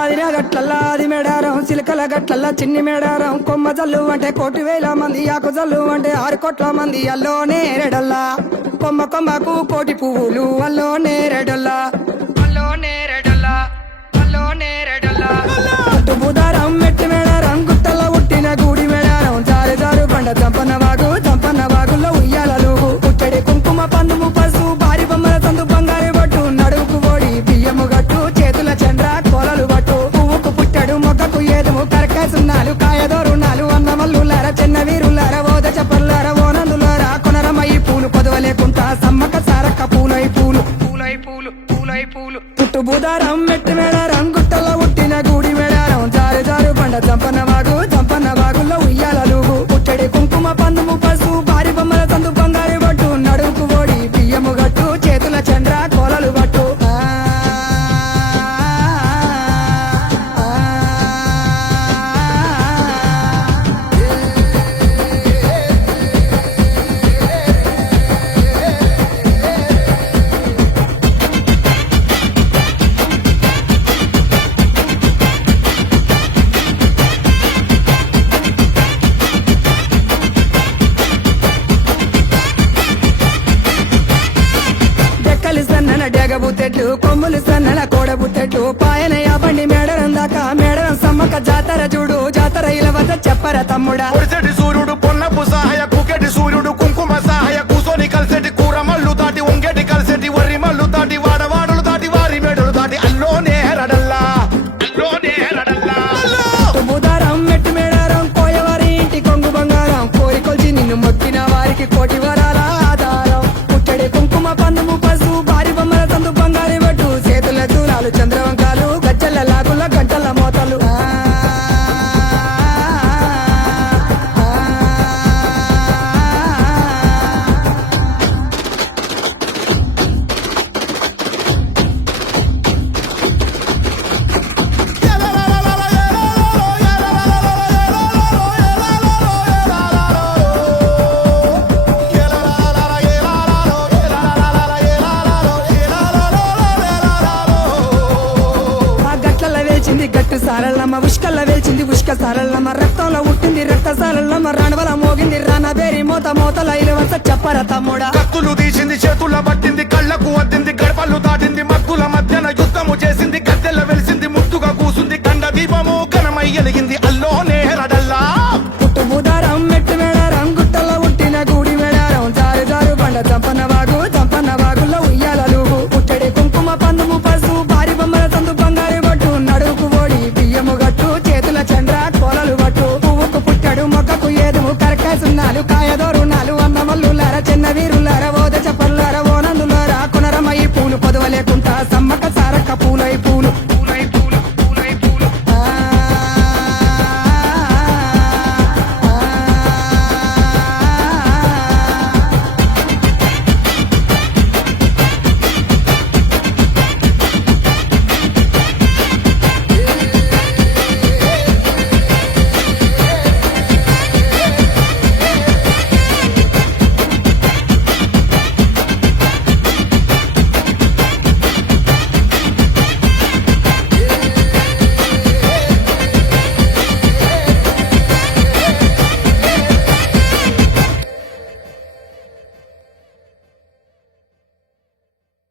ఆదిరా గట్లల్లా ఆది మేడారం చిలకల గట్లల్లా చిన్ని మేడారం కొమ్మ జల్లు అంటే 1,000,000 మంది ఆకు జల్లు అంటే 6 కోట్ల మంది అల్లో నేరెడల్లా కొమ్మ కొమ్మకు 1,000,000 పువ్వులు అల్లో నేరెడల్లా అల్లో నేరెడల్లా అల్లో నేరెడల్లా బుధారం మెట్టి మేడారం గుట్టల ఉట్టిన గూడి మేడారం జారు జారు బండ చంపన్న వాగుల్లో ఉయ్యాలలు పుట్టడి కుంకుమ పందుము పసుపు భారీ బొమ్మల సందు బంగారు బట్టు నడువుకు ఓడి బియ్యము గట్టు చేతుల చంద్ర కోలలు బట్టు పువ్వుకు పుట్టడు మొక్కకు ఏదుము కరకాసున్నాలు కాయదోరున్నాలు అన్నమల్లులార చిన్న వీరులార ఓద చప్పర్లార ఓనందులార కొనరమయ్యి పూలు పొదవలేకుంటా సమ్మక సారక్క పూలై పూలు పుట్టు బుధారం మెట్టి మేడారం గుట్టల ఉట్టిన గూడి మేడారం జారు జారు బండ చంపన్న వాగుల్లో ఉయ్యాలలు పుట్టడి కుంకుమ పందుము పసుపు భారీ బొమ్మల సందు బంగారు బట్టు నడువుకు ఓడి బియ్యము గట్టు చేతుల చంద్ర కోలలు బట్టు డెగబుత్తెట్లు కొమ్ములు సన్నల కోడబుత్తెట్లు పాయన యాబండి మేడరం దాకా మేడరం సమ్మక్క జాతర చూడు జాతర ఇలా వద్ద చెప్పర తమ్ముడా సూర్యుడు పొన్నపు సహాయ కుకెటి సూర్యుడు కుంకుమ సహాయ కూసోని కలిసెటి కూర మల్లు దాటి ఉంగెటి కలిసెటి వర్రి మల్లు దాటి వాడవాడలు దాటి వారి మేడలు దాటి అల్లోనే రడల్లా బుధారం మెట్టి మేడారం కోయవారి ఇంటి కొంగు బంగారం కోరి కొల్చి నిన్ను మొక్కిన వారికి 1,000,000 వరాల ఆధారం పుట్టడి కుంకుమ పందుము పసుపు భారీ బొమ్మల సందు బంగారు బట్టు చేతుల దూరాలు చంద్రవంకాలు గజ్జల లాగుల గంటల మోతలు గట్టు సారల్లమ్మ ఉష్కల్ల వేల్చింది ఉష్క సారల్లమ్మ రక్తంలో ఉట్టింది రక్త సారల్లమ్మ రణవల మోగింది రానబేరి మోతల ఇలవస చెప్పర తమ్ముడా కత్తులు తీసింది చేతుల పట్టింది కళ్ళకు వద్దింది గడపలు దాటింది మగ్గుల మధ్యన యుద్ధము చేసింది గద్దెల వెలిసింది ముద్దుగా కూసుంది కండ దీపము ఘనమై ఎలిగింది అల్లోనే